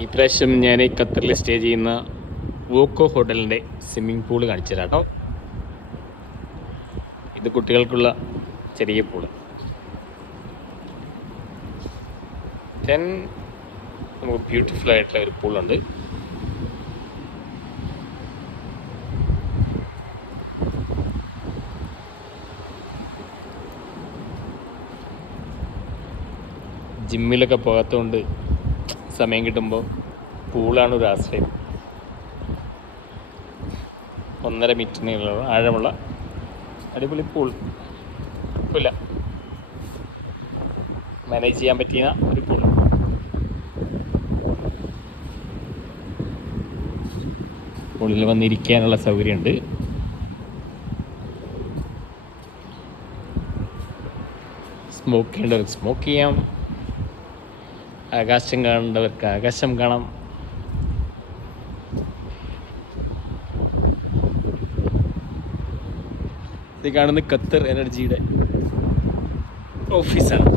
ഈ പ്രാവശ്യം ഞാൻ ഖത്തറിൽ സ്റ്റേ ചെയ്യുന്ന വോക്കോ ഹോട്ടലിൻ്റെ സ്വിമ്മിംഗ് പൂള് കാണിച്ചു തരാം കേട്ടോ. ഇത് കുട്ടികൾക്കുള്ള ചെറിയ പൂള്. നമുക്ക് ബ്യൂട്ടിഫുൾ ആയിട്ടുള്ള ഒരു പൂളുണ്ട്. ജിമ്മിലൊക്കെ പോകാത്തതുകൊണ്ട് സമയം കിട്ടുമ്പോൾ പൂളാണ് ഒരു ആശ്രയം. 1.5 മീറ്റർ ആഴമുള്ള അടിപൊളി പൂൾ. കുഴപ്പമില്ല, മാനേജ് ചെയ്യാൻ പറ്റിയ ഒരു പൂൾ. പൂളിൽ വന്നിരിക്കാനുള്ള സൗകര്യമുണ്ട്. സ്മോക്ക് ചെയ്യേണ്ടവർക്ക് സ്മോക്ക് ചെയ്യാം, ആകാശം കാണേണ്ടവർക്ക് ആകാശം കാണാം. ഇത് കാണുന്ന ഖത്തർ എനർജിയുടെ ഓഫീസാണ്.